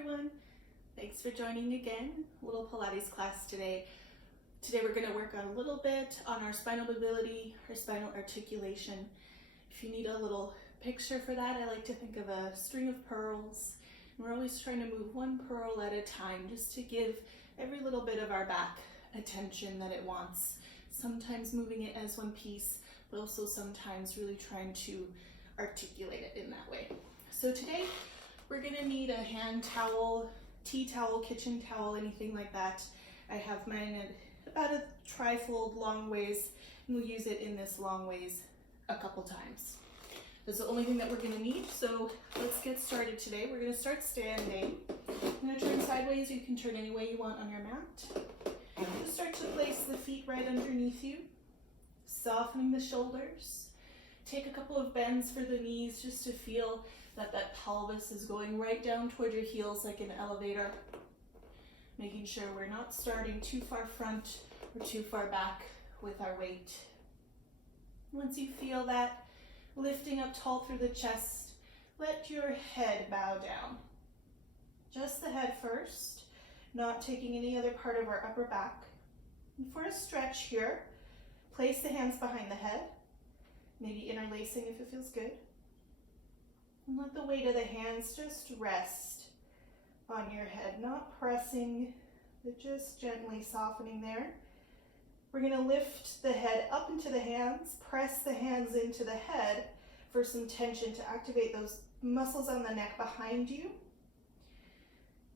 everyone. Thanks for joining again. A little Pilates class today. Today we're going to work on a little bit on our spinal mobility, our spinal articulation. If you need a little picture for that, I like to think of a string of pearls. We're always trying to move one pearl at a time just to give every little bit of our back attention that it wants. Sometimes moving it as one piece, but also sometimes really trying to articulate it in that way. So today we're going to need a hand towel, tea towel, kitchen towel, anything like that. I have mine at about a tri-fold long ways, and we'll use it in this long ways a couple times. That's the only thing that we're going to need, so let's get started today. We're going to start standing. I'm going to turn sideways. You can turn any way you want on your mat. Just start to place the feet right underneath you, softening the shoulders. Take a couple of bends for the knees just to feel that pelvis is going right down toward your heels like an elevator. Making sure we're not starting too far front or too far back with our weight. Once you feel that, lifting up tall through the chest, let your head bow down. Just the head first, not taking any other part of our upper back. And for a stretch here, place the hands behind the head, maybe interlacing if it feels good. And let the weight of the hands just rest on your head, not pressing, but just gently softening there. We're going to lift the head up into the hands, press the hands into the head for some tension to activate those muscles on the neck behind you.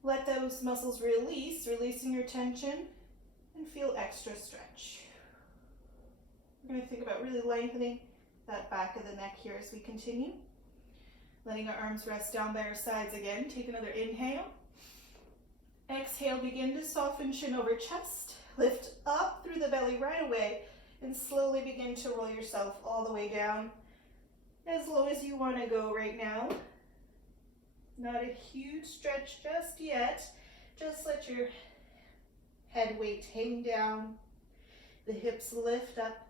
Let those muscles release, releasing your tension, and feel extra stretch. We're going to think about really lengthening that back of the neck here as we continue. Letting our arms rest down by our sides again. Take another inhale. Exhale, begin to soften chin over chest. Lift up through the belly right away and slowly begin to roll yourself all the way down as low as you want to go right now. Not a huge stretch just yet. Just let your head weight hang down. The hips lift up.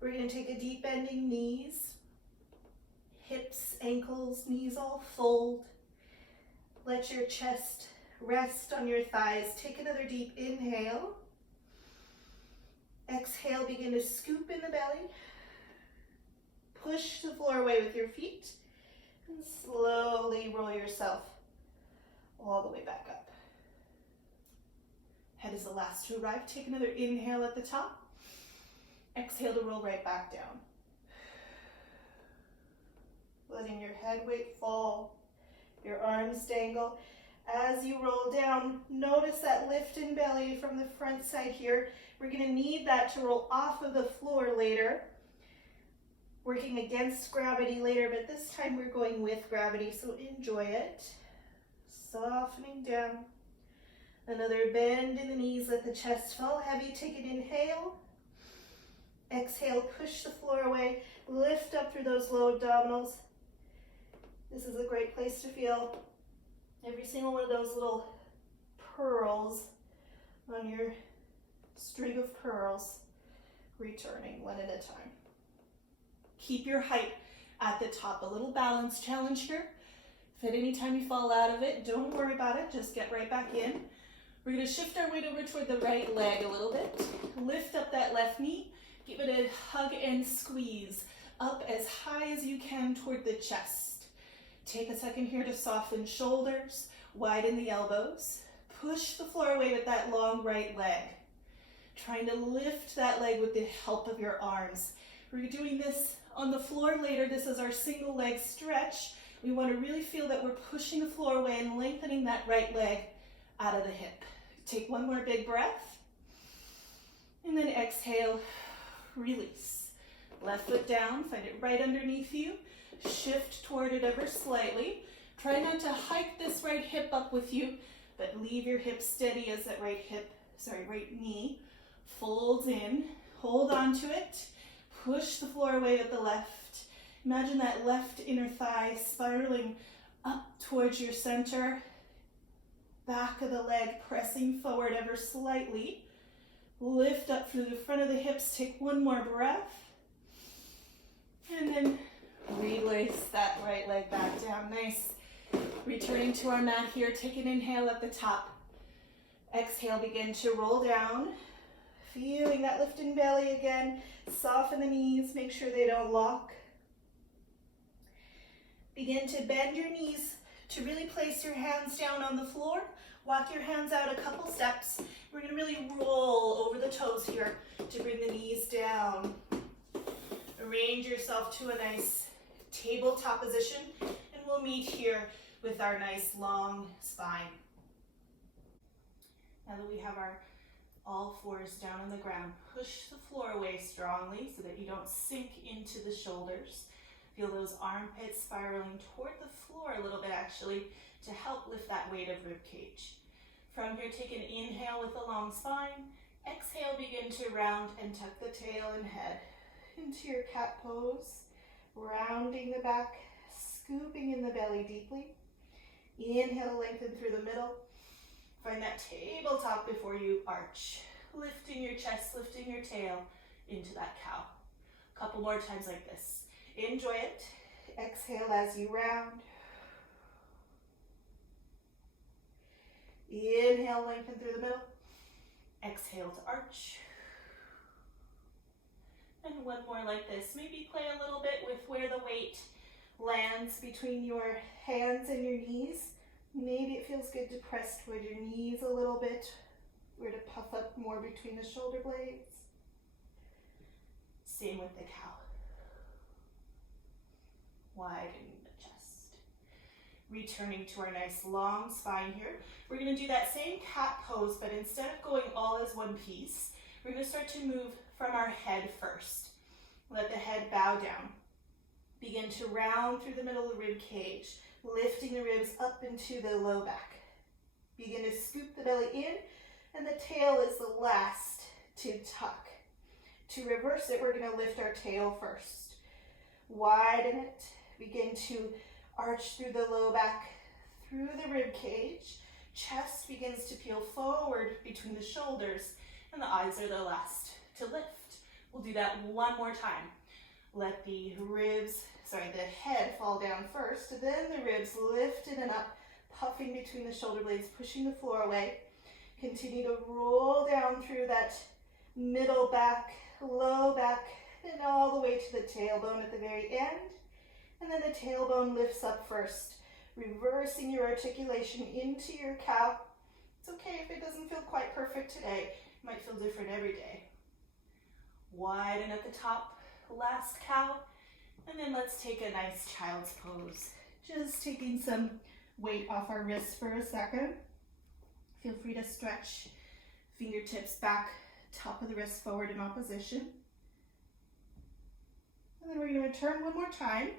We're going to take a deep bending knees. Hips, ankles, knees all fold. Let your chest rest on your thighs. Take another deep inhale. Exhale, begin to scoop in the belly. Push the floor away with your feet. And slowly roll yourself all the way back up. Head is the last to arrive. Take another inhale at the top. Exhale to roll right back down. Letting your head weight fall, your arms dangle. As you roll down, notice that lift in belly from the front side here. We're going to need that to roll off of the floor later. Working against gravity later, but this time we're going with gravity, so enjoy it. Softening down. Another bend in the knees, let the chest fall heavy. Take an inhale. Exhale, push the floor away. Lift up through those low abdominals. This is a great place to feel every single one of those little pearls on your string of pearls returning one at a time. Keep your height at the top. A little balance challenge here. If at any time you fall out of it, don't worry about it. Just get right back in. We're going to shift our weight over toward the right leg a little bit. Lift up that left knee. Give it a hug and squeeze up as high as you can toward the chest. Take a second here to soften shoulders, widen the elbows. Push the floor away with that long right leg. Trying to lift that leg with the help of your arms. We're doing this on the floor later. This is our single leg stretch. We want to really feel that we're pushing the floor away and lengthening that right leg out of the hip. Take one more big breath. And then exhale, release. Left foot down, find it right underneath you. Shift toward it ever slightly. Try not to hike this right hip up with you, but leave your hip steady as that right knee folds in. Hold on to it. Push the floor away with the left. Imagine that left inner thigh spiraling up towards your center. Back of the leg pressing forward ever slightly. Lift up through the front of the hips. Take one more breath. And then release that right leg back down. Nice Returning to our mat here, take an inhale at the top. Exhale, begin to roll down. Feeling that lift in belly again. Soften the knees, make sure they don't lock. Begin to bend your knees to really place your hands down on the floor. Walk your hands out a couple steps. We're going to really roll over the toes here to bring the knees down. Arrange yourself to a nice tabletop position, and we'll meet here with our nice long spine. Now that we have our all fours down on the ground, push the floor away strongly so that you don't sink into the shoulders. Feel those armpits spiraling toward the floor a little bit actually to help lift that weight of rib cage. From here, take an inhale with a long spine. Exhale, begin to round and tuck the tail and head into your cat pose. Rounding the back, scooping in the belly deeply. Inhale, lengthen through the middle. Find that tabletop before you arch. Lifting your chest, lifting your tail into that cow. A couple more times like this. Enjoy it. Exhale as you round. Inhale, lengthen through the middle. Exhale to arch. And one more like this. Maybe play a little bit with where the weight lands between your hands and your knees. Maybe it feels good to press toward your knees a little bit, or to puff up more between the shoulder blades. Same with the cow. Widening the chest. Returning to our nice long spine here. We're going to do that same cat pose, but instead of going all as one piece, we're going to start to move from our head first. Let the head bow down. Begin to round through the middle of the rib cage, lifting the ribs up into the low back. Begin to scoop the belly in, and the tail is the last to tuck. To reverse it, we're going to lift our tail first. Widen it. Begin to arch through the low back, through the rib cage. Chest begins to peel forward between the shoulders, and the eyes are the last to lift. We'll do that one more time. Let the head fall down first, then the ribs lifted and up, puffing between the shoulder blades, pushing the floor away. Continue to roll down through that middle back, low back, and all the way to the tailbone at the very end. And then the tailbone lifts up first, reversing your articulation into your cow. It's okay if it doesn't feel quite perfect today. It might feel different every day. Widen at the top, last cow, and then let's take a nice child's pose. Just taking some weight off our wrists for a second. Feel free to stretch fingertips back, top of the wrist forward in opposition. And then we're going to return one more time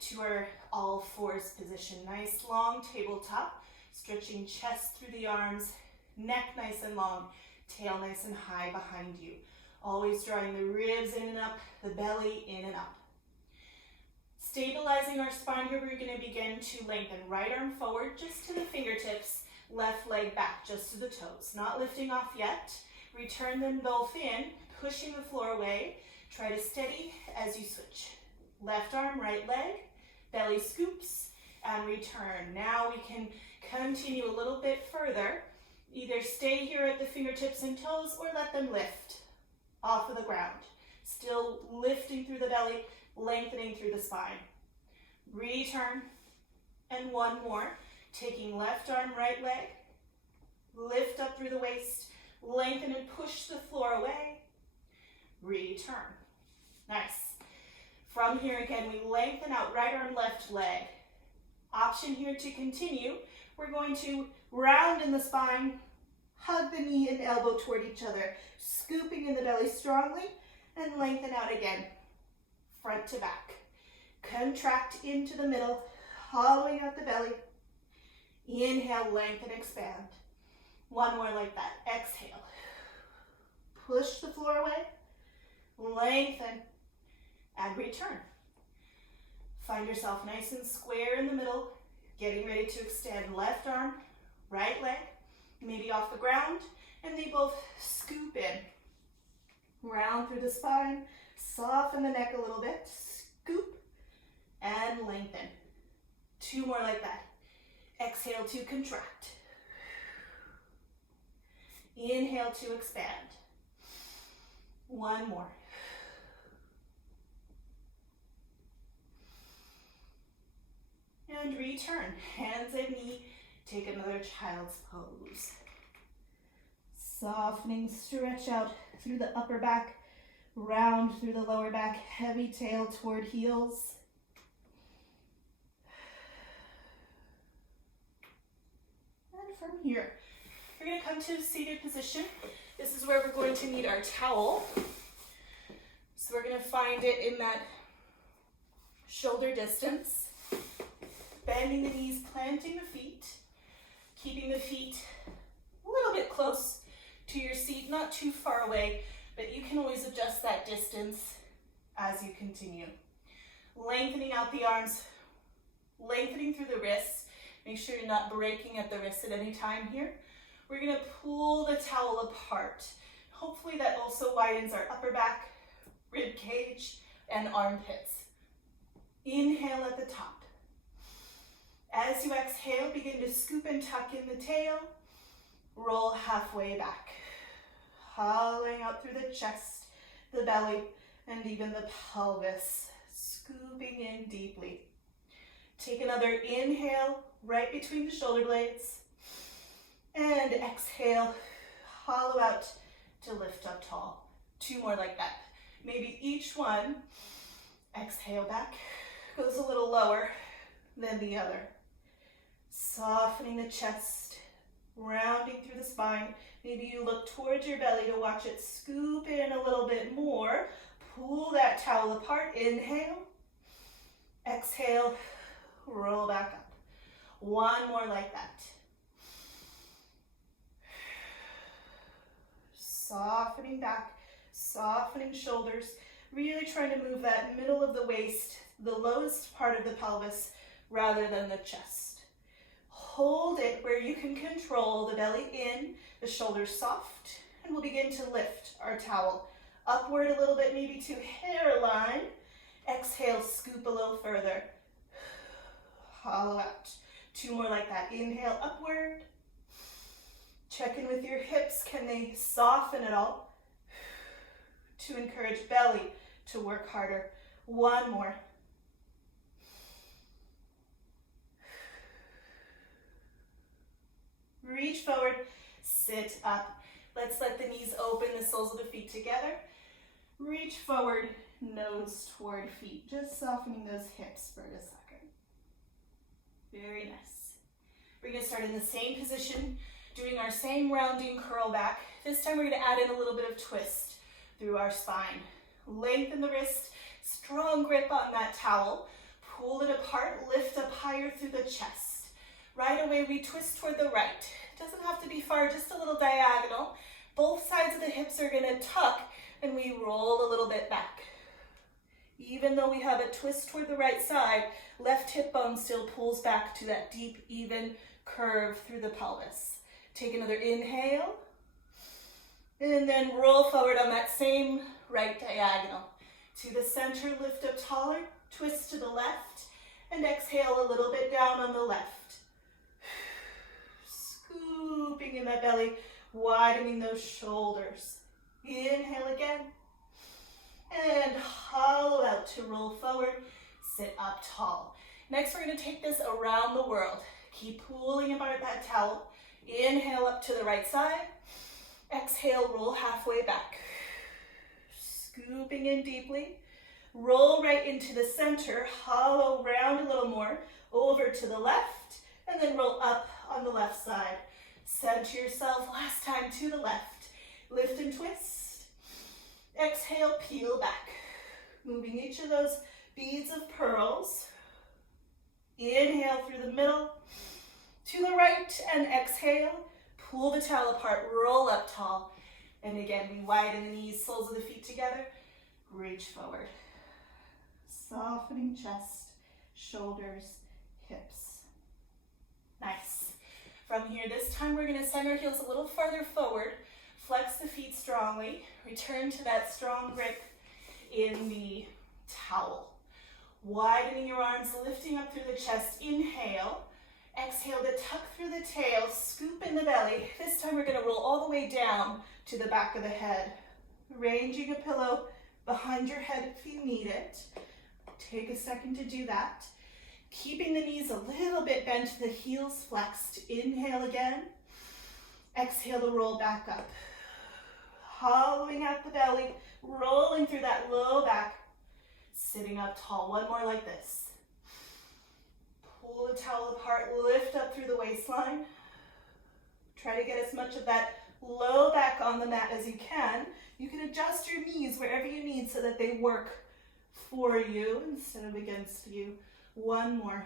to our all fours position. Nice long tabletop, stretching chest through the arms, neck nice and long, tail nice and high behind you. Always drawing the ribs in and up, the belly in and up. Stabilizing our spine here, we're going to begin to lengthen right arm forward just to the fingertips, left leg back just to the toes. Not lifting off yet. Return them both in, pushing the floor away. Try to steady as you switch. Left arm, right leg, belly scoops, and return. Now we can continue a little bit further. Either stay here at the fingertips and toes or let them lift off of the ground. Still lifting through the belly, lengthening through the spine. Return, and one more. Taking left arm, right leg, lift up through the waist, lengthen and push the floor away. Return. Nice. From here again, we lengthen out right arm, left leg. Option here to continue. We're going to round in the spine, hug the knee and elbow toward each other, scooping in the belly strongly, and lengthen out again, front to back. Contract into the middle, hollowing out the belly. Inhale, lengthen, expand. One more like that. Exhale. Push the floor away, lengthen, and return. Find yourself nice and square in the middle, getting ready to extend left arm, right leg, maybe off the ground, and they both scoop in. Round through the spine, soften the neck a little bit, scoop, and lengthen. 2 more like that. Exhale to contract. Inhale to expand. 1 more. And return. Hands at knee. Take another child's pose. Softening, stretch out through the upper back, round through the lower back, heavy tail toward heels. And from here, we're going to come to a seated position. This is where we're going to need our towel. So we're going to find it in that shoulder distance. Bending the knees, planting the feet, keeping the feet a little bit close to your seat, not too far away, but you can always adjust that distance as you continue. Lengthening out the arms, lengthening through the wrists. Make sure you're not breaking at the wrists at any time here. We're going to pull the towel apart. Hopefully that also widens our upper back, rib cage, and armpits. Inhale at the top. As you exhale, begin to scoop and tuck in the tail. Roll halfway back. Hollowing out through the chest, the belly, and even the pelvis. Scooping in deeply. Take another inhale right between the shoulder blades. And exhale, hollow out to lift up tall. 2 more like that. Maybe each one, exhale back, goes a little lower than the other. Softening the chest, rounding through the spine. Maybe you look towards your belly to watch it scoop in a little bit more. Pull that towel apart. Inhale. Exhale. Roll back up. 1 more like that. Softening back, softening shoulders. Really trying to move that middle of the waist, the lowest part of the pelvis, rather than the chest. Hold it where you can control the belly in, the shoulders soft, and we'll begin to lift our towel upward a little bit, maybe to hairline. Exhale, scoop a little further. Hollow out. 2 more like that. Inhale, upward. Check in with your hips. Can they soften at all? To encourage belly to work harder. 1 more. Reach forward, sit up. Let's let the knees open, the soles of the feet together. Reach forward, nose toward feet. Just softening those hips for a second. Very nice. We're going to start in the same position, doing our same rounding curl back. This time we're going to add in a little bit of twist through our spine. Lengthen the wrist, strong grip on that towel. Pull it apart, lift up higher through the chest. Right away, we twist toward the right. Doesn't have to be far, just a little diagonal. Both sides of the hips are going to tuck, and we roll a little bit back. Even though we have a twist toward the right side, left hip bone still pulls back to that deep, even curve through the pelvis. Take another inhale, and then roll forward on that same right diagonal. To the center, lift up taller, twist to the left, and exhale a little bit down on the left. Scooping in that belly, widening those shoulders. Inhale again. And hollow out to roll forward, sit up tall. Next, we're going to take this around the world. Keep pulling apart that towel. Inhale up to the right side. Exhale, roll halfway back. Scooping in deeply. Roll right into the center, hollow round a little more, over to the left, and then roll up on the left side. Center yourself, last time to the left. Lift and twist. Exhale, peel back. Moving each of those beads of pearls. Inhale through the middle, to the right, and exhale. Pull the towel apart, roll up tall. And again, we widen the knees, soles of the feet together. Reach forward. Softening chest, shoulders, hips. Nice. From here, this time we're going to send our heels a little farther forward. Flex the feet strongly. Return to that strong grip in the towel. Widening your arms, lifting up through the chest. Inhale. Exhale to tuck through the tail, scoop in the belly. This time we're going to roll all the way down to the back of the head. Arranging a pillow behind your head if you need it. Take a second to do that. Keeping the knees a little bit bent, the heels flexed. Inhale again. Exhale to roll back up. Hollowing out the belly, rolling through that low back. Sitting up tall. One more like this. Pull the towel apart, lift up through the waistline. Try to get as much of that low back on the mat as you can. You can adjust your knees wherever you need so that they work for you instead of against you. One more.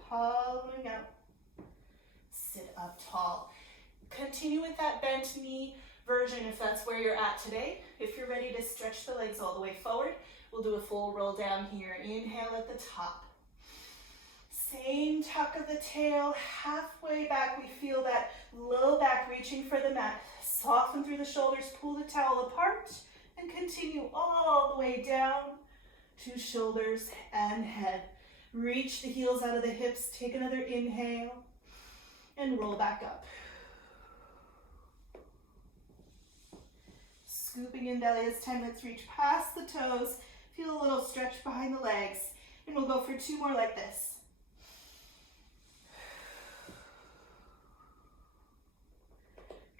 Hollowing out. Sit up tall. Continue with that bent knee version if that's where you're at today. If you're ready to stretch the legs all the way forward, we'll do a full roll down here. Inhale at the top. Same tuck of the tail, halfway back we feel that low back reaching for the mat. Soften through the shoulders, pull the towel apart, and continue all the way down to shoulders and head. Reach the heels out of the hips, take another inhale, and roll back up. Scooping in belly this time, let's reach past the toes, feel a little stretch behind the legs, and we'll go for two more like this.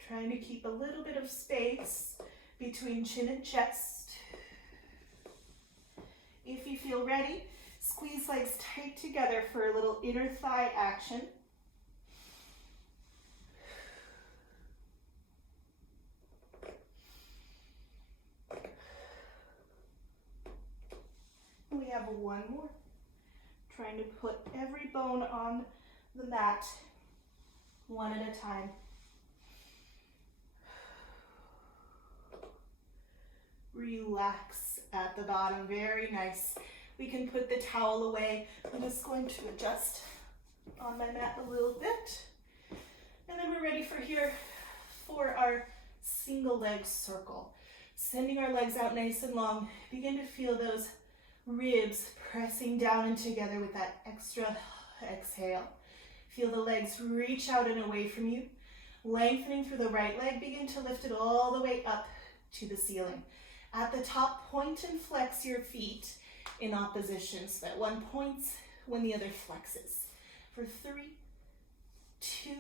Trying to keep a little bit of space between chin and chest. If you feel ready, squeeze legs tight together for a little inner thigh action. We have one more. Trying to put every bone on the mat one at a time. Relax at the bottom, very nice. We can put the towel away. I'm just going to adjust on my mat a little bit. And then we're ready for our single leg circle. Sending our legs out nice and long. Begin to feel those ribs pressing down and together with that extra exhale. Feel the legs reach out and away from you. Lengthening through the right leg, begin to lift it all the way up to the ceiling. At the top, point and flex your feet in opposition so that one points when the other flexes. For 3, 2,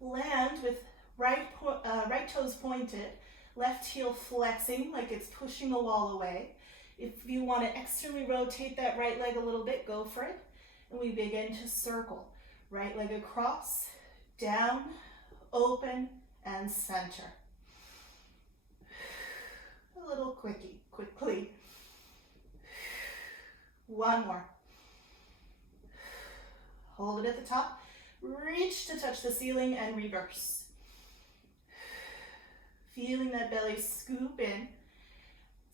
land with right toes pointed, left heel flexing like it's pushing a wall away. If you want to externally rotate that right leg a little bit, go for it. And we begin to circle. Right leg across, down, open, and center. A little quickly. One more. Hold it at the top. Reach to touch the ceiling and reverse. Feeling that belly scoop in.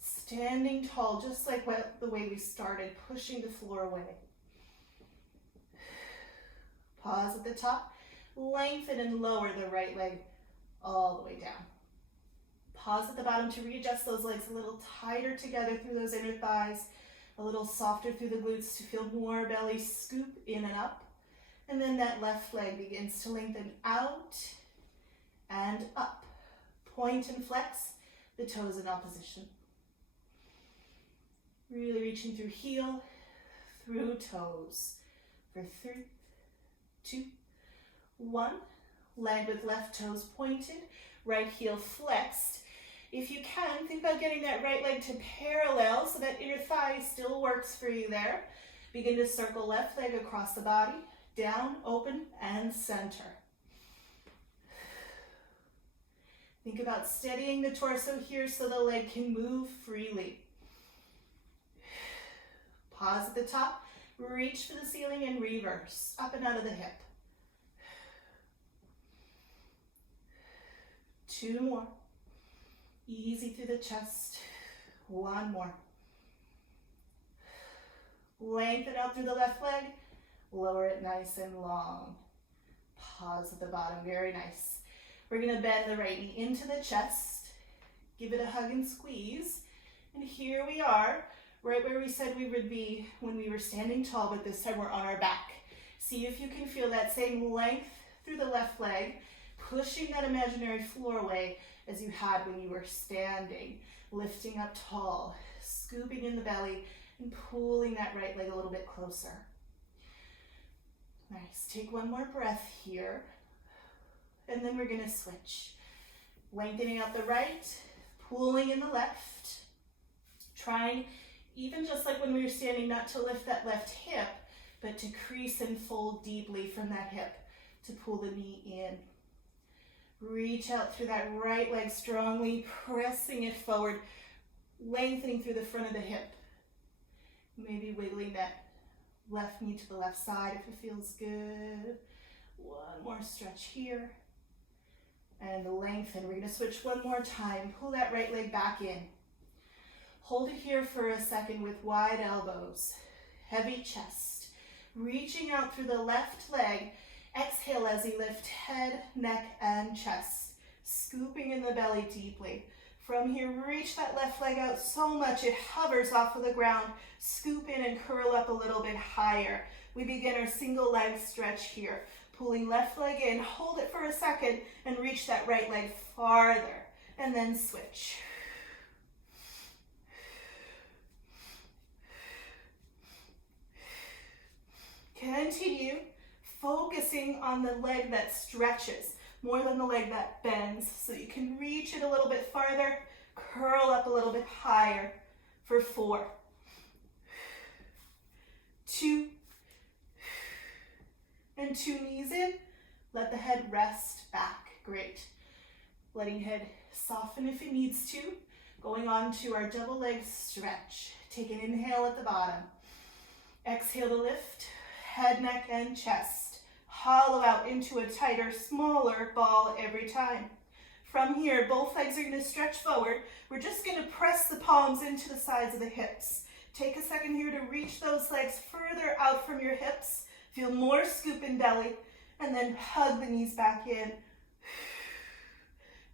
Standing tall, just like the way we started, pushing the floor away. Pause at the top. Lengthen and lower the right leg all the way down. Pause at the bottom to readjust those legs a little tighter together through those inner thighs, a little softer through the glutes to feel more belly scoop in and up. And then that left leg begins to lengthen out and up. Point and flex the toes in opposition. Really reaching through heel, through toes. For 3, 2, 1. Land with left toes pointed, right heel flexed. If you can, think about getting that right leg to parallel so that inner thigh still works for you there. Begin to circle left leg across the body, down, open, and center. Think about steadying the torso here so the leg can move freely. Pause at the top, reach for the ceiling and reverse, up and out of the hip. 2 more. Easy through the chest. 1 more. Lengthen out through the left leg. Lower it nice and long. Pause at the bottom. Very nice. We're going to bend the right knee into the chest. Give it a hug and squeeze. And here we are, right where we said we would be when we were standing tall, but this time we're on our back. See if you can feel that same length through the left leg, pushing that imaginary floor away as you had when you were standing. Lifting up tall, scooping in the belly, and pulling that right leg a little bit closer. Nice. Take one more breath here. And then we're going to switch. Lengthening out the right, pulling in the left. Trying, even just like when we were standing, not to lift that left hip, but to crease and fold deeply from that hip to pull the knee in. Reach out through that right leg strongly, pressing it forward, lengthening through the front of the hip. Maybe wiggling that left knee to the left side if it feels good. One more stretch here. And lengthen. We're going to switch one more time. Pull that right leg back in. Hold it here for a second with wide elbows, heavy chest. Reaching out through the left leg. Exhale as you lift head, neck, and chest. Scooping in the belly deeply. From here, reach that left leg out so much it hovers off of the ground. Scoop in and curl up a little bit higher. We begin our single leg stretch here. Pulling left leg in, hold it for a second, and reach that right leg farther. And then switch. Continue. Focusing on the leg that stretches more than the leg that bends, so you can reach it a little bit farther, curl up a little bit higher for 4, 2, and 2 knees in. Let the head rest back. Great. Letting head soften if it needs to. Going on to our double leg stretch. Take an inhale at the bottom. Exhale to lift, head, neck, and chest. Hollow out into a tighter, smaller ball every time. From here, both legs are going to stretch forward. We're just going to press the palms into the sides of the hips. Take a second here to reach those legs further out from your hips. Feel more scoop in belly, and then hug the knees back in.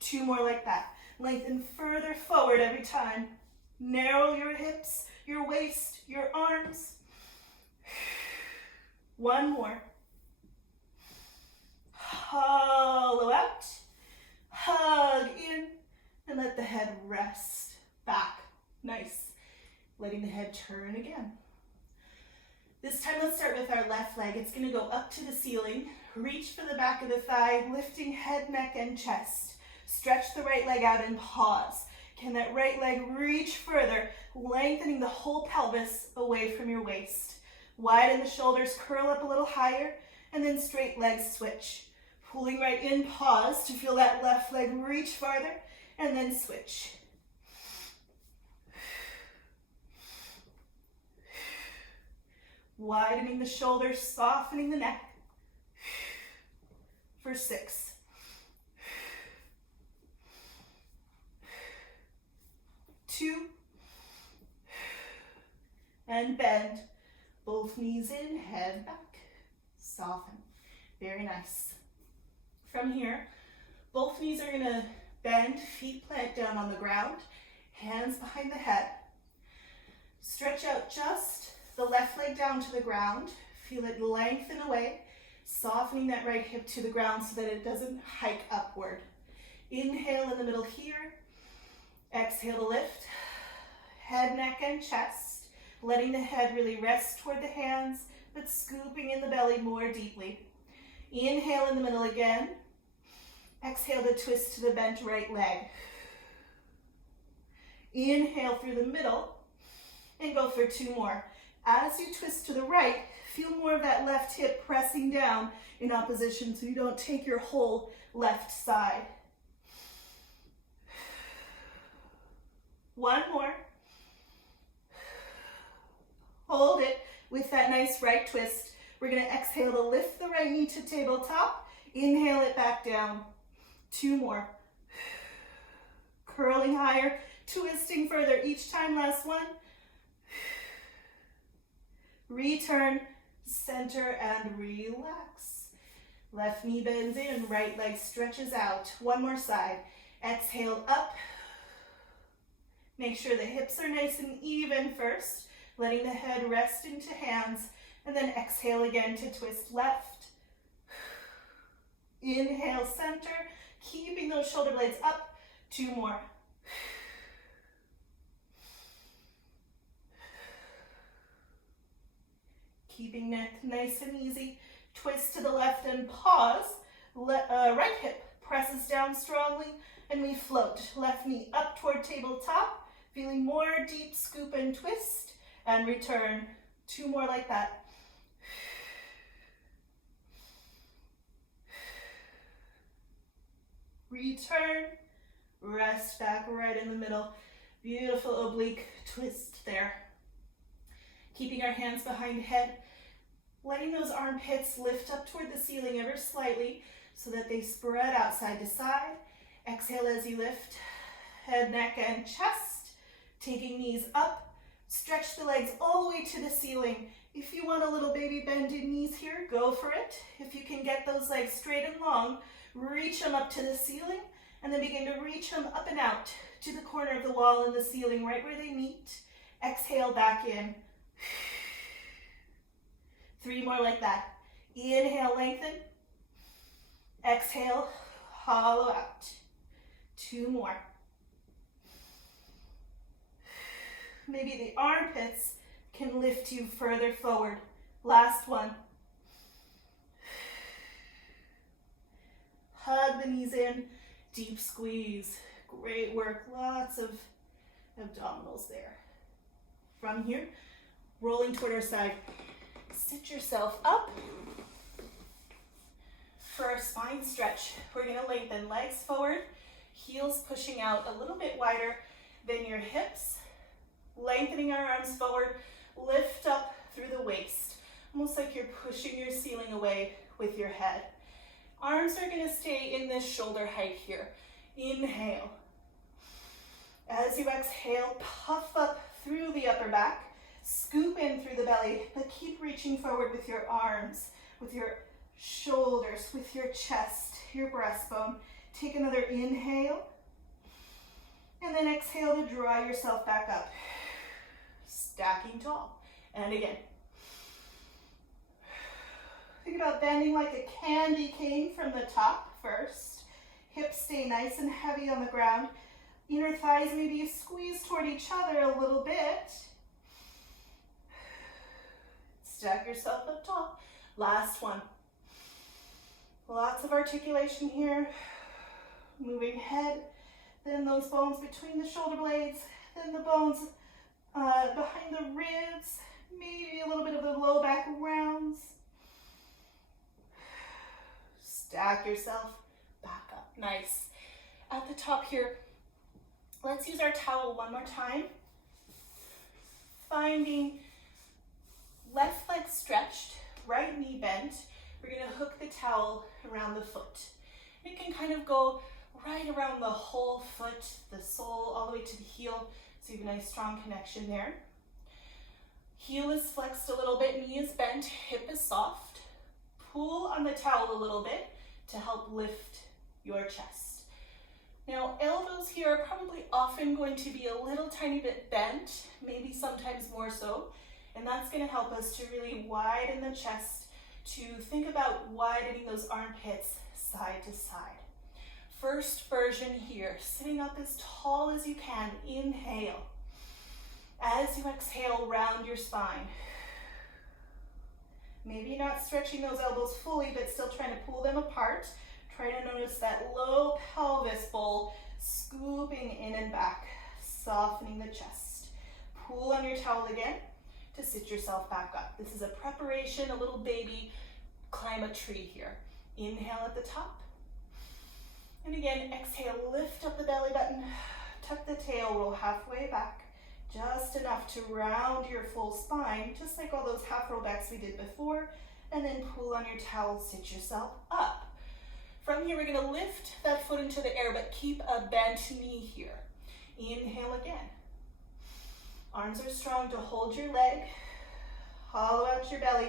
2 more like that. Lengthen further forward every time. Narrow your hips, your waist, your arms. 1 more. Hollow out, hug in, and let the head rest back. Nice. Letting the head turn again. This time let's start with our left leg. It's going to go up to the ceiling. Reach for the back of the thigh, lifting head, neck, and chest. Stretch the right leg out and pause. Can that right leg reach further, lengthening the whole pelvis away from your waist. Widen the shoulders, curl up a little higher, and then straight leg switch. Pulling right in, pause to feel that left leg reach farther, and then switch. Widening the shoulders, softening the neck. For 6. 2. And bend. Both knees in, head back. Soften. Very nice. From here, both knees are going to bend, feet plant down on the ground, hands behind the head. Stretch out just the left leg down to the ground. Feel it lengthen away, softening that right hip to the ground so that it doesn't hike upward. Inhale in the middle here. Exhale to lift. Head, neck, and chest. Letting the head really rest toward the hands, but scooping in the belly more deeply. Inhale in the middle again. Exhale to twist to the bent right leg. Inhale through the middle and go for 2 more. As you twist to the right, feel more of that left hip pressing down in opposition so you don't take your whole left side. 1 more. Hold it with that nice right twist. We're going to exhale to lift the right knee to tabletop. Inhale it back down. 2 more. Curling higher, twisting further each time. Last one. Return, center, and relax. Left knee bends in, right leg stretches out. 1 more side. Exhale up, Make sure the hips are nice and even first, letting the head rest into hands, and then exhale again to twist left. Inhale, center, keeping those shoulder blades up. 2 more. Keeping neck nice and easy. Twist to the left and pause. Right hip presses down strongly, and we float. Left knee up toward tabletop, feeling more deep scoop and twist, and return. 2 more like that. Return, rest back right in the middle. Beautiful oblique twist there. Keeping our hands behind the head, letting those armpits lift up toward the ceiling ever slightly so that they spread out side to side. Exhale as you lift, head, neck, and chest. Taking knees up, stretch the legs all the way to the ceiling. If you want a little baby bend in knees here, go for it. If you can get those legs straight and long, reach them up to the ceiling, and then begin to reach them up and out to the corner of the wall and the ceiling, right where they meet. Exhale, back in. 3 more like that. Inhale, lengthen. Exhale, hollow out. 2 more. Maybe the armpits can lift you further forward. Last one. Hug the knees in, deep squeeze. Great work, lots of abdominals there. From here, rolling toward our side. Sit yourself up for our spine stretch. We're gonna lengthen legs forward, heels pushing out a little bit wider than your hips. Lengthening our arms forward, lift up through the waist, almost like you're pushing your ceiling away with your head. Arms are gonna stay in this shoulder height here. Inhale. As you exhale, puff up through the upper back. Scoop in through the belly, but keep reaching forward with your arms, with your shoulders, with your chest, your breastbone. Take another inhale, and then exhale to draw yourself back up. Stacking tall. And again. Think about bending like a candy cane from the top first. Hips stay nice and heavy on the ground. Inner thighs maybe squeeze toward each other a little bit. Stack yourself up tall. Last one. Lots of articulation here. Moving head, then those bones between the shoulder blades, then the bones behind the ribs, maybe a little bit of the low back rounds. Stack yourself back up. Nice. At the top here, let's use our towel one more time. Finding left leg stretched, right knee bent. We're gonna hook the towel around the foot. It can kind of go right around the whole foot, the sole, all the way to the heel. So you have a nice strong connection there. Heel is flexed a little bit, knee is bent, hip is soft. Pull on the towel a little bit to help lift your chest. Now, elbows here are probably often going to be a little tiny bit bent, maybe sometimes more so. And that's going to help us to really widen the chest, to think about widening those armpits side to side. First version here, sitting up as tall as you can. Inhale. As you exhale, round your spine. Maybe not stretching those elbows fully, but still trying to pull them apart. Try to notice that low pelvis bowl scooping in and back, softening the chest. Pull on your towel again to sit yourself back up. This is a preparation, a little baby climb a tree here. Inhale at the top. And again, exhale, lift up the belly button, tuck the tail, roll halfway back. Just enough to round your full spine, just like all those half roll backs we did before. And then pull on your towel, sit yourself up. From here, we're gonna lift that foot into the air, but keep a bent knee here. Inhale again. Arms are strong to hold your leg. Hollow out your belly.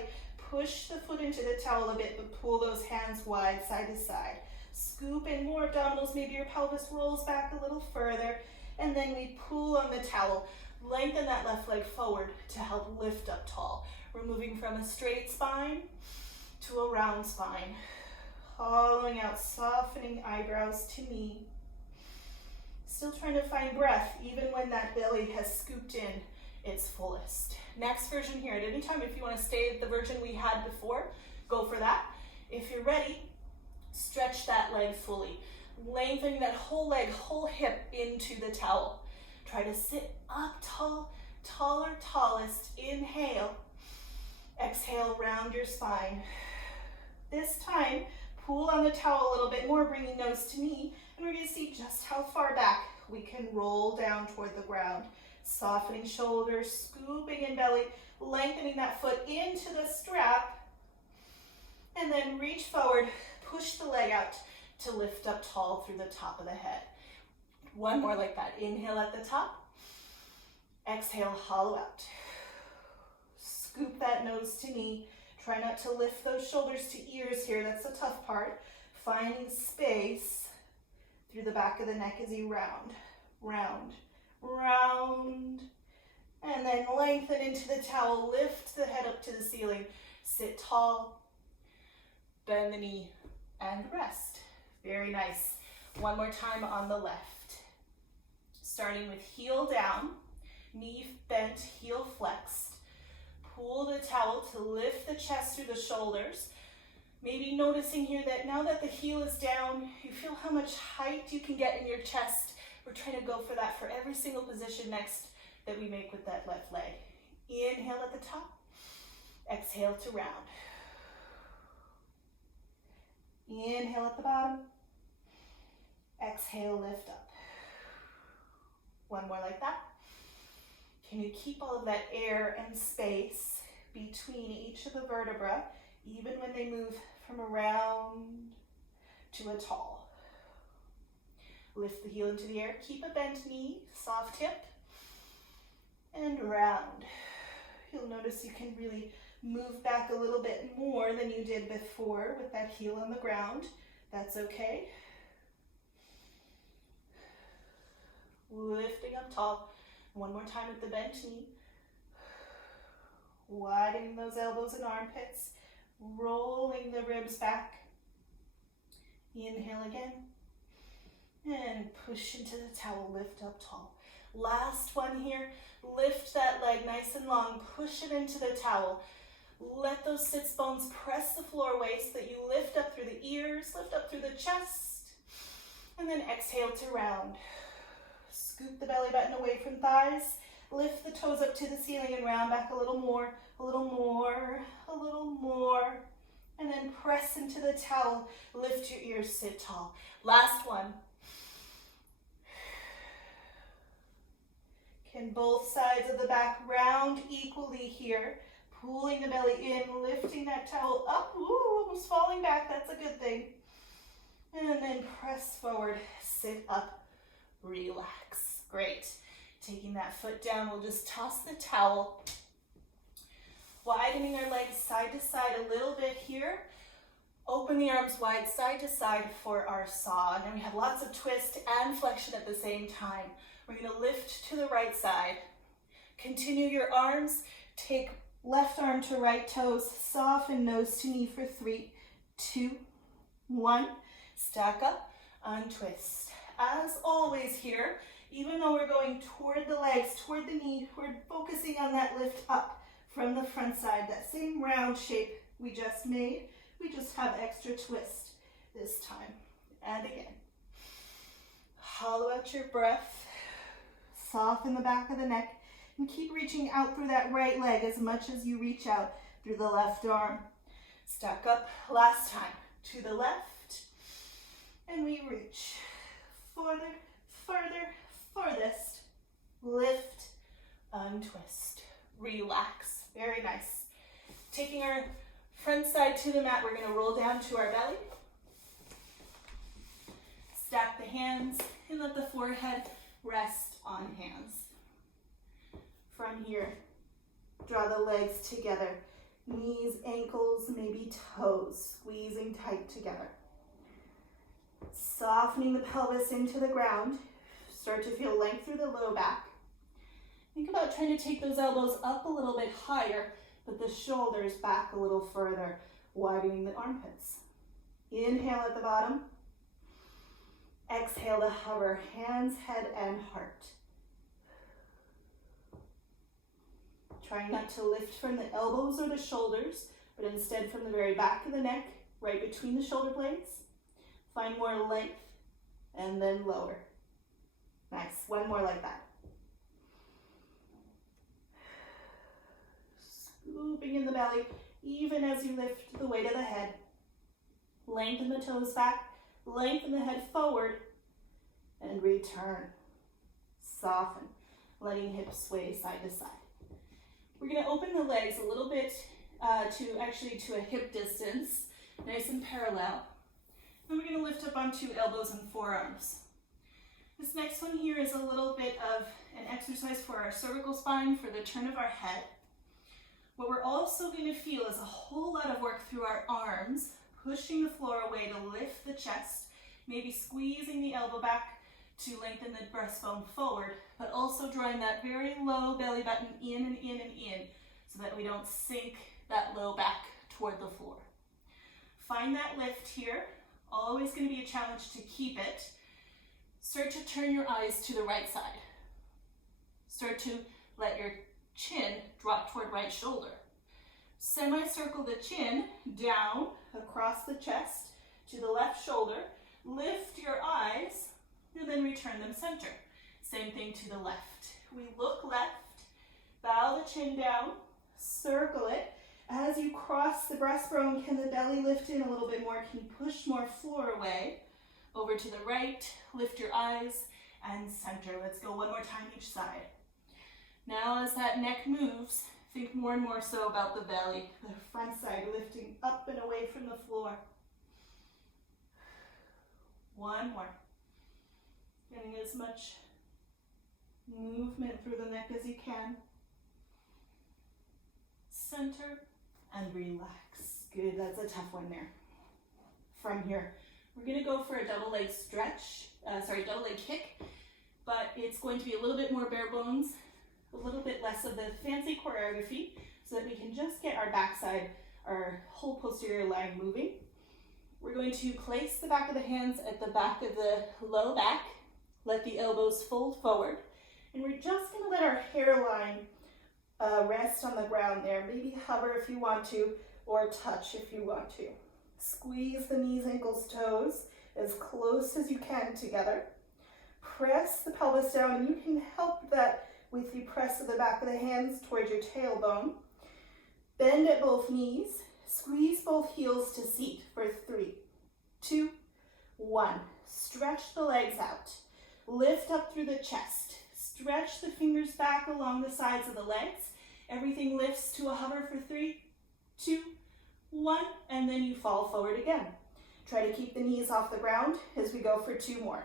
Push the foot into the towel a bit, but pull those hands wide side to side. Scoop in more abdominals. Maybe your pelvis rolls back a little further. And then we pull on the towel. Lengthen that left leg forward to help lift up tall. We're moving from a straight spine to a round spine. Hollowing out, softening eyebrows to knee. Still trying to find breath, even when that belly has scooped in its fullest. Next version here. At any time, if you want to stay at the version we had before, go for that. If you're ready, stretch that leg fully. Lengthening that whole leg, whole hip into the towel. Try to sit up tall, taller, tallest. Inhale. Exhale, round your spine. This time, pull on the towel a little bit more, bringing nose to knee, and we're going to see just how far back we can roll down toward the ground. Softening shoulders, scooping in belly, lengthening that foot into the strap, and then reach forward, push the leg out to lift up tall through the top of the head. One more like that. Inhale at the top, exhale, hollow out. Scoop that nose to knee. Try not to lift those shoulders to ears here. That's the tough part. Finding space through the back of the neck as you round, round, round. And then lengthen into the towel. Lift the head up to the ceiling. Sit tall. Bend the knee and rest. Very nice. One more time on the left. Starting with heel down, knee bent, heel flexed. Pull the towel to lift the chest through the shoulders. Maybe noticing here that now that the heel is down, you feel how much height you can get in your chest. We're trying to go for that for every single position next that we make with that left leg. Inhale at the top, exhale to round. Inhale at the bottom, exhale, lift up. One more like that. Can you keep all of that air and space between each of the vertebrae, even when they move from a round to a tall? Lift the heel into the air. Keep a bent knee, soft hip, and round. You'll notice you can really move back a little bit more than you did before with that heel on the ground. That's okay. Lifting up tall. One more time with the bent knee. Widening those elbows and armpits. Rolling the ribs back. Inhale again. And push into the towel. Lift up tall. Last one here. Lift that leg nice and long. Push it into the towel. Let those sits bones press the floor waist so that you lift up through the ears, lift up through the chest, and then exhale to round. Scoop the belly button away from thighs. Lift the toes up to the ceiling and round back a little more, a little more, a little more. And then press into the towel. Lift your ears, sit tall. Last one. Can both sides of the back round equally here. Pulling the belly in, lifting that towel up. Ooh, almost falling back. That's a good thing. And then press forward, sit up, relax. Great. Taking that foot down, we'll just toss the towel. Widening our legs side to side a little bit here. Open the arms wide side to side for our saw. And then we have lots of twist and flexion at the same time. We're going to lift to the right side. Continue your arms. Take left arm to right toes. Soften nose to knee for 3, 2, 1. Stack up, untwist. As always here, even though we're going toward the legs, toward the knee, we're focusing on that lift up from the front side. That same round shape we just made. We just have extra twist this time. And again. Hollow out your breath. Soften the back of the neck. And keep reaching out through that right leg as much as you reach out through the left arm. Stack up last time. To the left. And we reach. Further, further, furthest. Lift, untwist. Relax. Very nice. Taking our front side to the mat, we're going to roll down to our belly. Stack the hands and let the forehead rest on hands. From here, draw the legs together. Knees, ankles, maybe toes, squeezing tight together. Softening the pelvis into the ground. Start to feel length through the low back. Think about trying to take those elbows up a little bit higher, but the shoulders back a little further, widening the armpits. Inhale at the bottom. Exhale to hover, hands, head, and heart. Trying not to lift from the elbows or the shoulders, but instead from the very back of the neck, right between the shoulder blades. Find more length, and then lower. Nice, one more like that. Scooping in the belly, even as you lift the weight of the head. Lengthen the toes back, lengthen the head forward, and return. Soften, letting hips sway side to side. We're going to open the legs a little bit to a hip distance, nice and parallel. And we're going to lift up onto elbows and forearms. This next one here is a little bit of an exercise for our cervical spine, for the turn of our head. What we're also going to feel is a whole lot of work through our arms, pushing the floor away to lift the chest, maybe squeezing the elbow back to lengthen the breastbone forward, but also drawing that very low belly button in and in and in so that we don't sink that low back toward the floor. Find that lift here. Always going to be a challenge to keep it. Start to turn your eyes to the right side. Start to let your chin drop toward right shoulder. Semicircle the chin down across the chest to the left shoulder. Lift your eyes and then return them center. Same thing to the left. We look left, bow the chin down, circle it. As you cross the breastbone, can the belly lift in a little bit more? Can you push more floor away? Over to the right, lift your eyes and center. Let's go one more time each side. Now as that neck moves, think more and more so about the belly, the front side lifting up and away from the floor. One more. Getting as much movement through the neck as you can. Center and relax. Good, that's a tough one there. From here, we're gonna go for a double leg double leg kick, but it's going to be a little bit more bare bones, a little bit less of the fancy choreography, so that we can just get our backside, our whole posterior line moving. We're going to place the back of the hands at the back of the low back, let the elbows fold forward, and we're just gonna let our hairline rest on the ground there. Maybe hover if you want to, or touch if you want to. Squeeze the knees, ankles, toes as close as you can together. Press the pelvis down, and you can help that with the press of the back of the hands towards your tailbone. Bend at both knees. Squeeze both heels to seat for 3, 2, 1. Stretch the legs out. Lift up through the chest. Stretch the fingers back along the sides of the legs. Everything lifts to a hover for 3, 2, 1, and then you fall forward again. Try to keep the knees off the ground as we go for 2 more.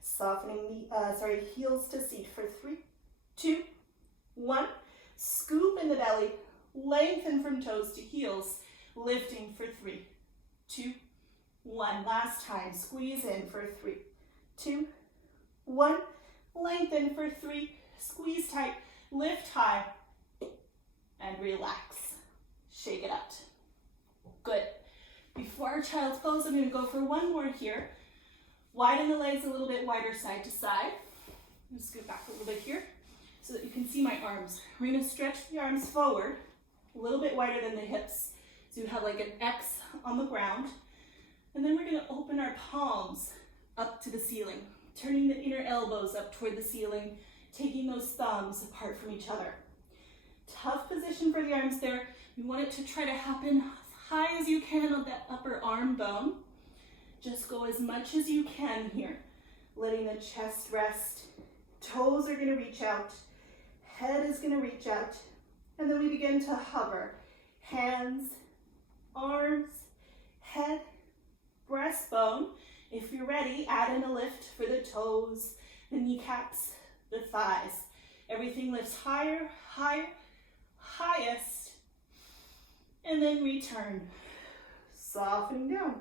Softening the heels to seat for 3, 2, 1. Scoop in the belly, lengthen from toes to heels, lifting for 3, 2, 1. Last time, squeeze in for 3, 2, 1. Lengthen for 3, squeeze tight, lift high, and relax. Shake it out. Good. Before our child's pose, I'm going to go for one more here. Widen the legs a little bit wider side to side. I'm going to scoot back a little bit here so that you can see my arms. We're going to stretch the arms forward a little bit wider than the hips. So you have like an X on the ground. And then we're going to open our palms up to the ceiling, turning the inner elbows up toward the ceiling, taking those thumbs apart from each other. Tough position for the arms there. You want it to try to happen as high as you can on that upper arm bone. Just go as much as you can here, letting the chest rest. Toes are going to reach out. Head is going to reach out. And then we begin to hover. Hands, arms, head, breastbone. If you're ready, add in a lift for the toes, the kneecaps, the thighs. Everything lifts higher, higher, highest, and then return. Softening down.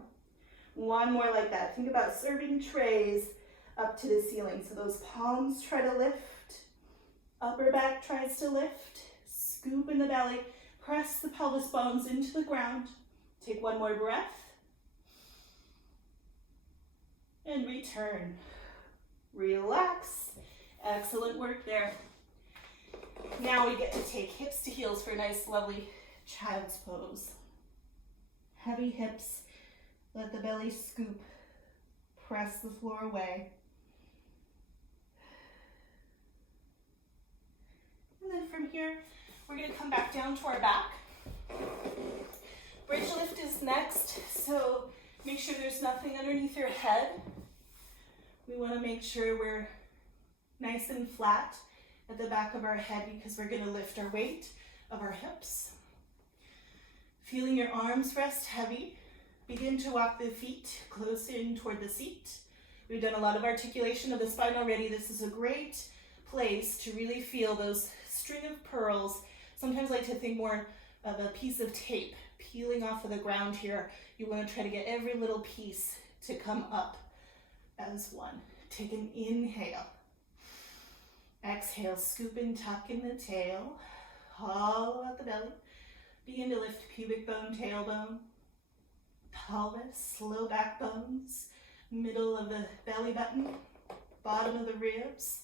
One more like that. Think about serving trays up to the ceiling. So those palms try to lift, upper back tries to lift, scoop in the belly, press the pelvis bones into the ground. Take one more breath. And return. Relax. Excellent work there. Now we get to take hips to heels for a nice, lovely child's pose. Heavy hips. Let the belly scoop. Press the floor away. And then from here, we're going to come back down to our back. Bridge lift is next, so make sure there's nothing underneath your head. We want to make sure we're nice and flat at the back of our head because we're going to lift our weight of our hips. Feeling your arms rest heavy. Begin to walk the feet close in toward the seat. We've done a lot of articulation of the spine already. This is a great place to really feel those string of pearls. Sometimes I like to think more of a piece of tape peeling off of the ground here. You want to try to get every little piece to come up as one. Take an inhale. Exhale, scoop and tuck in the tail. Hollow out the belly. Begin to lift pubic bone, tailbone, pelvis, low back bones, middle of the belly button, bottom of the ribs,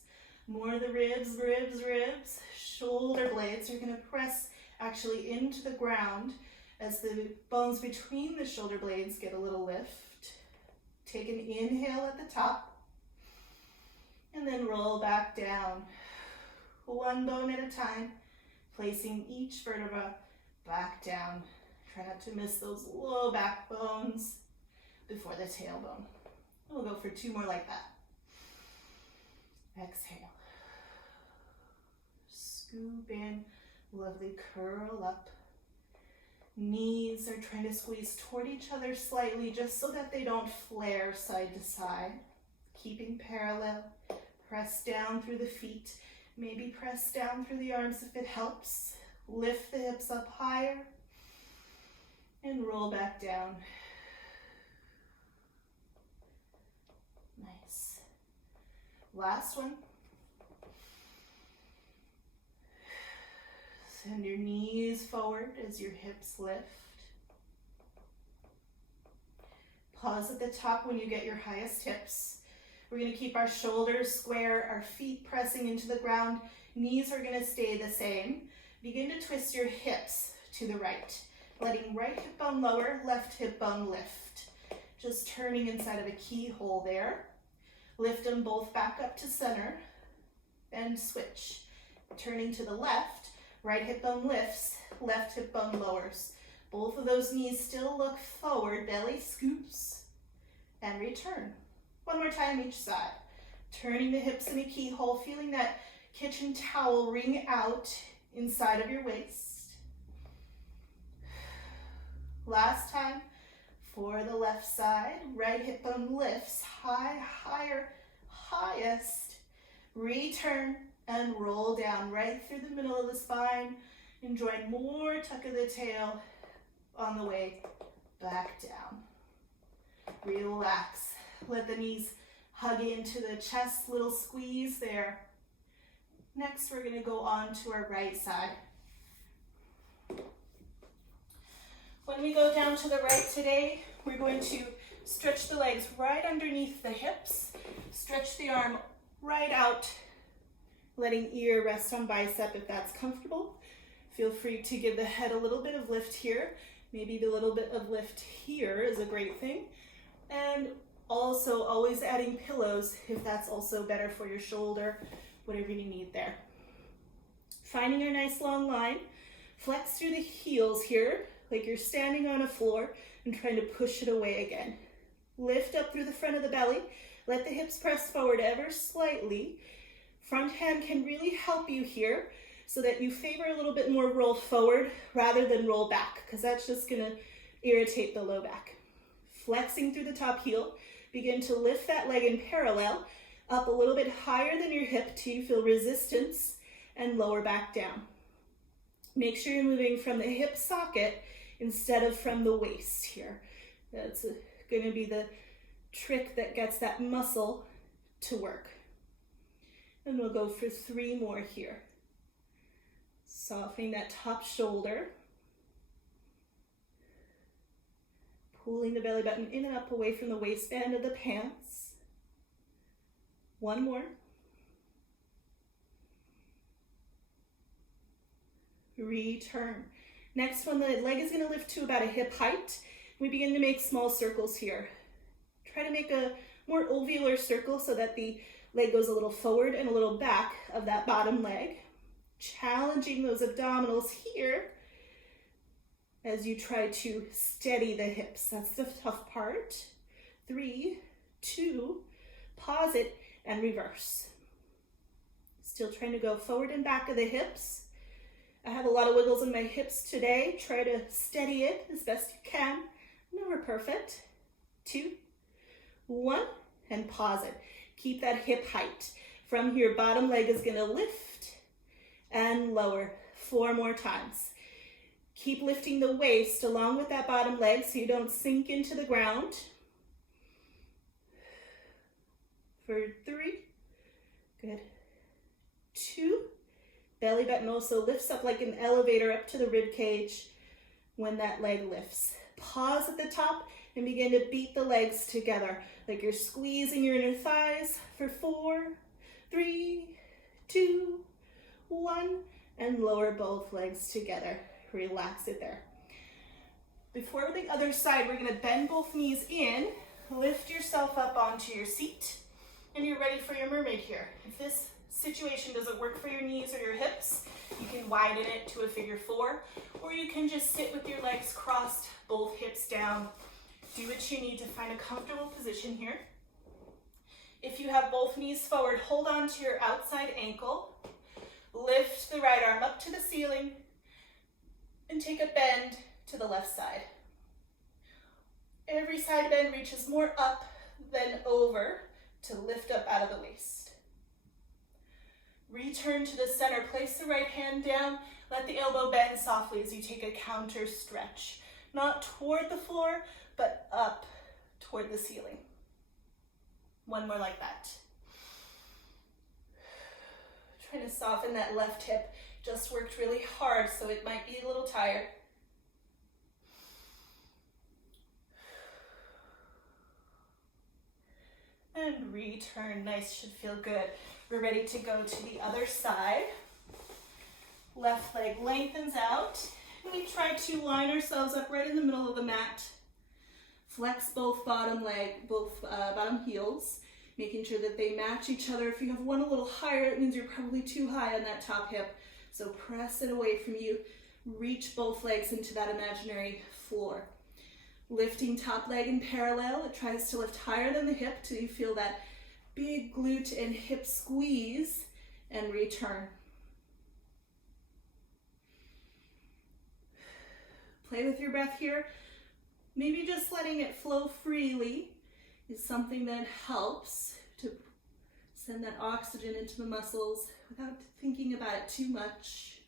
more of the ribs, ribs, ribs. Shoulder blades are going to press actually into the ground as the bones between the shoulder blades get a little lift. Take an inhale at the top and then roll back down. One bone at a time, placing each vertebra back down. Try not to miss those low back bones before the tailbone. We'll go for 2 more like that. Exhale. Scoop in, lovely curl up. Knees are trying to squeeze toward each other slightly just so that they don't flare side to side. Keeping parallel. Press down through the feet. Maybe press down through the arms if it helps. Lift the hips up higher and roll back down. Nice. Last one. Send your knees forward as your hips lift. Pause at the top when you get your highest hips. We're going to keep our shoulders square, our feet pressing into the ground. Knees are going to stay the same. Begin to twist your hips to the right, letting right hip bone lower, left hip bone lift. Just turning inside of a keyhole there. Lift them both back up to center and switch. Turning to the left, right hip bone lifts, left hip bone lowers. Both of those knees still look forward, belly scoops, and return. One more time each side. Turning the hips in a keyhole, feeling that kitchen towel wring out inside of your waist. Last time for the left side. Right hip bone lifts, high, higher, highest. Return and roll down right through the middle of the spine. Enjoy more tuck of the tail on the way back down. Relax. Let the knees hug into the chest, little squeeze there. Next, we're going to go on to our right side. When we go down to the right today, we're going to stretch the legs right underneath the hips. Stretch the arm right out, letting ear rest on bicep if that's comfortable. Feel free to give the head a little bit of lift here. Maybe the little bit of lift here is a great thing. And also always adding pillows if that's also better for your shoulder, whatever you need there. Finding a nice long line. Flex through the heels here, like you're standing on a floor and trying to push it away again. Lift up through the front of the belly. Let the hips press forward ever slightly. Front hand can really help you here so that you favor a little bit more roll forward rather than roll back, because that's just going to irritate the low back. Flexing through the top heel. Begin to lift that leg in parallel, up a little bit higher than your hip till you feel resistance, and lower back down. Make sure you're moving from the hip socket instead of from the waist here. That's going to be the trick that gets that muscle to work. And we'll go for 3 more here. Softening that top shoulder. Pulling the belly button in and up away from the waistband of the pants. 1 more. Return. Next one, the leg is going to lift to about a hip height. We begin to make small circles here. Try to make a more ovular circle so that the leg goes a little forward and a little back of that bottom leg. Challenging those abdominals here as you try to steady the hips. That's the tough part. 3, 2, pause it and reverse. Still trying to go forward and back of the hips. I have a lot of wiggles in my hips today. Try to steady it as best you can. Never perfect. 2, 1, and pause it. Keep that hip height. From here, bottom leg is going to lift and lower 4 more times. Keep lifting the waist along with that bottom leg so you don't sink into the ground. For 3, good. 2, belly button also lifts up like an elevator up to the rib cage when that leg lifts. Pause at the top and begin to beat the legs together like you're squeezing your inner thighs for 4, 3, 2, 1, and lower both legs together. Relax it there. Before the other side, we're going to bend both knees in, lift yourself up onto your seat, and you're ready for your mermaid here. If this situation doesn't work for your knees or your hips, you can widen it to a figure 4, or you can just sit with your legs crossed, both hips down. Do what you need to find a comfortable position here. If you have both knees forward, hold on to your outside ankle. Lift the right arm up to the ceiling and take a bend to the left side. Every side bend reaches more up than over to lift up out of the waist. Return to the center. Place the right hand down. Let the elbow bend softly as you take a counter stretch. Not toward the floor, but up toward the ceiling. 1 more like that. Trying to soften that left hip. Just worked really hard, so it might be a little tired. And return. Nice, should feel good. We're ready to go to the other side. Left leg lengthens out. We try to line ourselves up right in the middle of the mat. Flex both bottom heels, making sure that they match each other. If you have one a little higher, it means you're probably too high on that top hip. So press it away from you. Reach both legs into that imaginary floor. Lifting top leg in parallel. It tries to lift higher than the hip till you feel that big glute and hip squeeze, and return. Play with your breath here. Maybe just letting it flow freely is something that helps to send that oxygen into the muscles without thinking about it too much.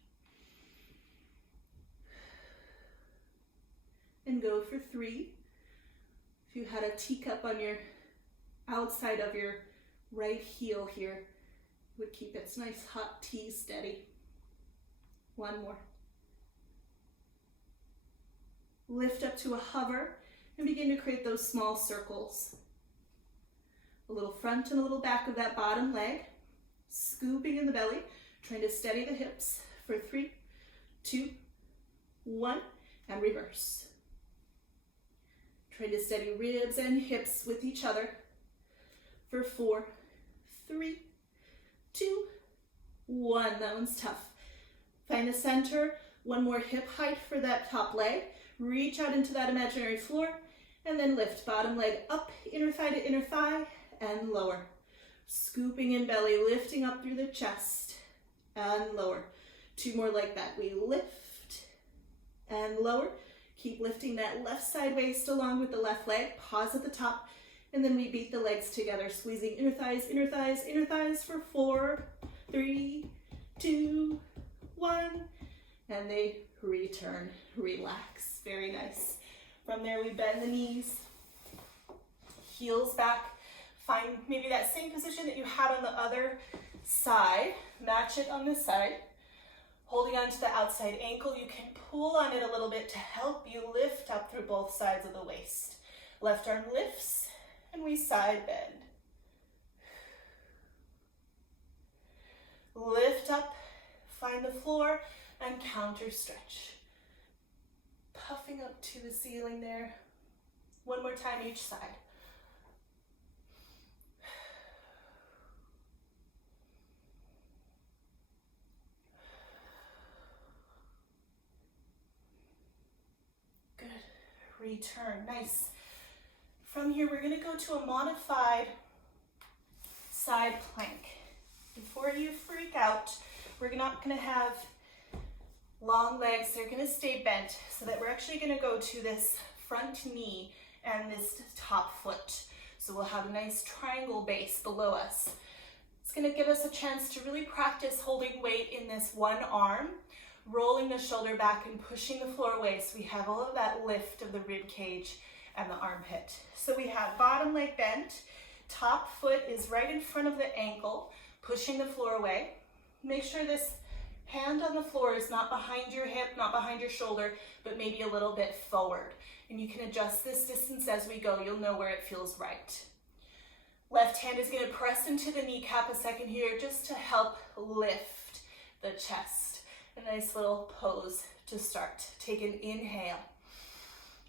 And go for 3. If you had a teacup on your outside of your right heel here, it would keep its nice hot tea steady. 1 more. Lift up to a hover and begin to create those small circles. A little front and a little back of that bottom leg. Scooping in the belly, trying to steady the hips for 3, 2, 1, and reverse. Trying to steady ribs and hips with each other for 4, 3, 2, 1. That one's tough. Find the center. 1 more hip height for that top leg. Reach out into that imaginary floor and then lift bottom leg up, inner thigh to inner thigh, and lower. Scooping in belly, lifting up through the chest and lower. 2 more like that. We lift and lower. Keep lifting that left side waist along with the left leg. Pause at the top, and then we beat the legs together, squeezing inner thighs, inner thighs, inner thighs for 4, 3, 2, 1, and they return. Relax. Very nice. From there, we bend the knees, heels back, Find maybe that same position that you had on the other side. Match it on this side. Holding on to the outside ankle, you can pull on it a little bit to help you lift up through both sides of the waist. Left arm lifts, and we side bend. Lift up, find the floor, and counter stretch. Puffing up to the ceiling there. One more time each side. Good. Return. Nice. From here, we're going to go to a modified side plank. Before you freak out, we're not going to have long legs. They're going to stay bent so that we're actually going to go to this front knee and this top foot. So we'll have a nice triangle base below us. It's going to give us a chance to really practice holding weight in this one arm, rolling the shoulder back and pushing the floor away so we have all of that lift of the rib cage and the armpit. So we have bottom leg bent, top foot is right in front of the ankle, pushing the floor away. Make sure this hand on the floor is not behind your hip, not behind your shoulder, but maybe a little bit forward. And you can adjust this distance as we go. You'll know where it feels right. Left hand is going to press into the kneecap a second here just to help lift the chest. A nice little pose to start. Take an inhale.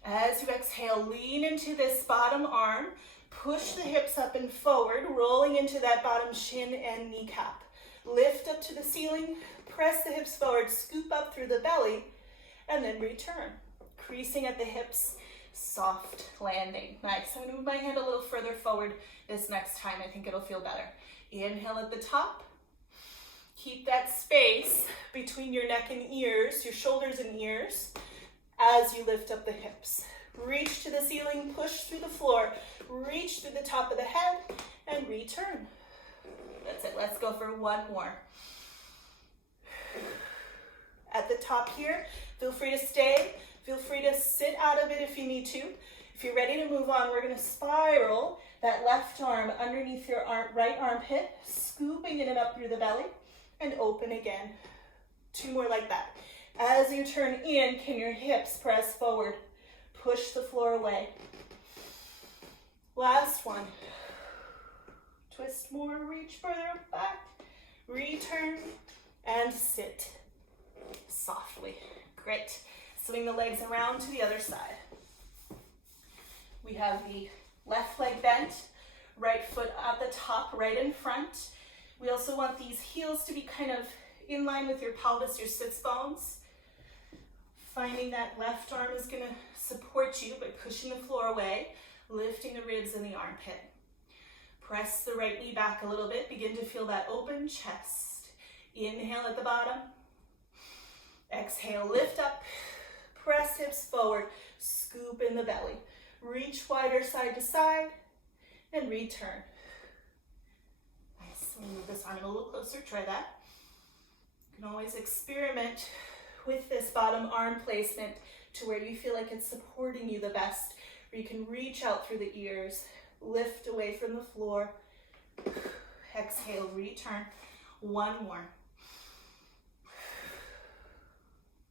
As you exhale, lean into this bottom arm. Push the hips up and forward, rolling into that bottom shin and kneecap. Lift up to the ceiling, press the hips forward, scoop up through the belly, and then return. Creasing at the hips, soft landing. Nice. I'm going to move my hand a little further forward this next time. I think it'll feel better. Inhale at the top. Keep that space between your neck and ears, your shoulders and ears, as you lift up the hips. Reach to the ceiling, push through the floor, reach through the top of the head, and return. That's it. Let's go for one more. At the top here, feel free to stay. Feel free to sit out of it if you need to. If you're ready to move on, we're going to spiral that left arm underneath your right armpit, scooping it up through the belly, and open again. Two more like that. As you turn in, can your hips press forward? Push the floor away. Last one. Twist more, reach further back, return, and sit softly. Great. Swing the legs around to the other side. We have the left leg bent, right foot at the top, right in front. We also want these heels to be kind of in line with your pelvis, your sits bones. Finding that left arm is going to support you by pushing the floor away, lifting the ribs and the armpit. Press the right knee back a little bit. Begin to feel that open chest. Inhale at the bottom. Exhale, lift up. Press hips forward. Scoop in the belly. Reach wider side to side and return. Nice. Let me move this arm a little closer. Try that. You can always experiment with this bottom arm placement to where you feel like it's supporting you the best, where you can reach out through the ears, lift away from the floor. Exhale, return. One more.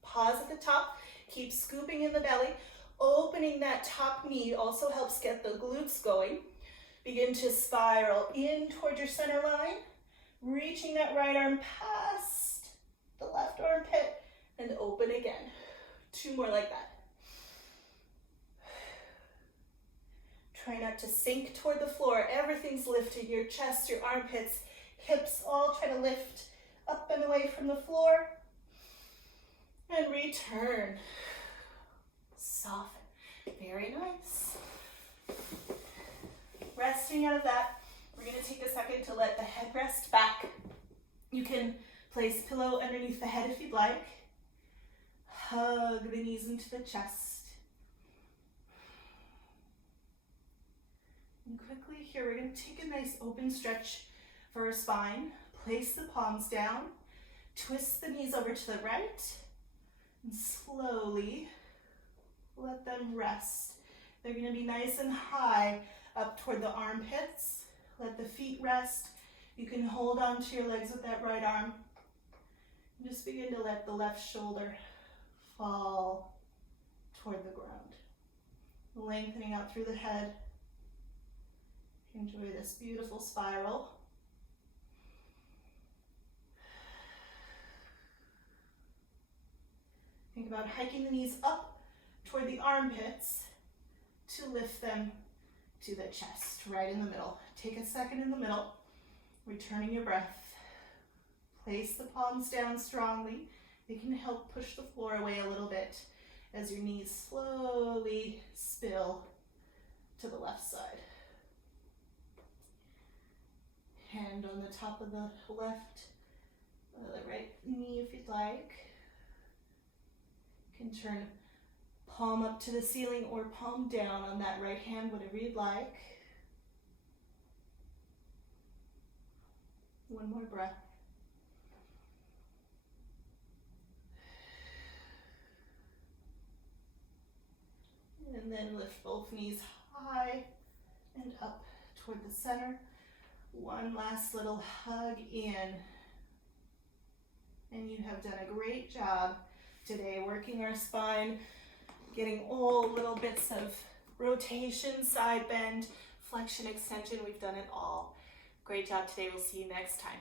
Pause at the top. Keep scooping in the belly. Opening that top knee also helps get the glutes going. Begin to spiral in toward your center line. Reaching that right arm past the left armpit and open again. Two more like that. Try not to sink toward the floor. Everything's lifted. Your chest, your armpits, hips all try to lift up and away from the floor. And return. Soften. Very nice. Resting out of that, we're going to take a second to let the head rest back. You can place pillow underneath the head if you'd like. Hug the knees into the chest. And quickly here, we're going to take a nice open stretch for our spine. Place the palms down. Twist the knees over to the right. And slowly let them rest. They're going to be nice and high up toward the armpits. Let the feet rest. You can hold on to your legs with that right arm. And just begin to let the left shoulder fall toward the ground. Lengthening out through the head. Enjoy this beautiful spiral. Think about hiking the knees up toward the armpits to lift them to the chest, right in the middle. Take a second in the middle, returning your breath. Place the palms down strongly. They can help push the floor away a little bit as your knees slowly spill to the left side. Hand on the top of the left, the right knee if you'd like. You can turn palm up to the ceiling or palm down on that right hand, whatever you'd like. One more breath. And then lift both knees high and up toward the center. One last little hug in. And you have done a great job today working our spine, getting all little bits of rotation, side bend, flexion, extension. We've done it all. Great job today. We'll see you next time.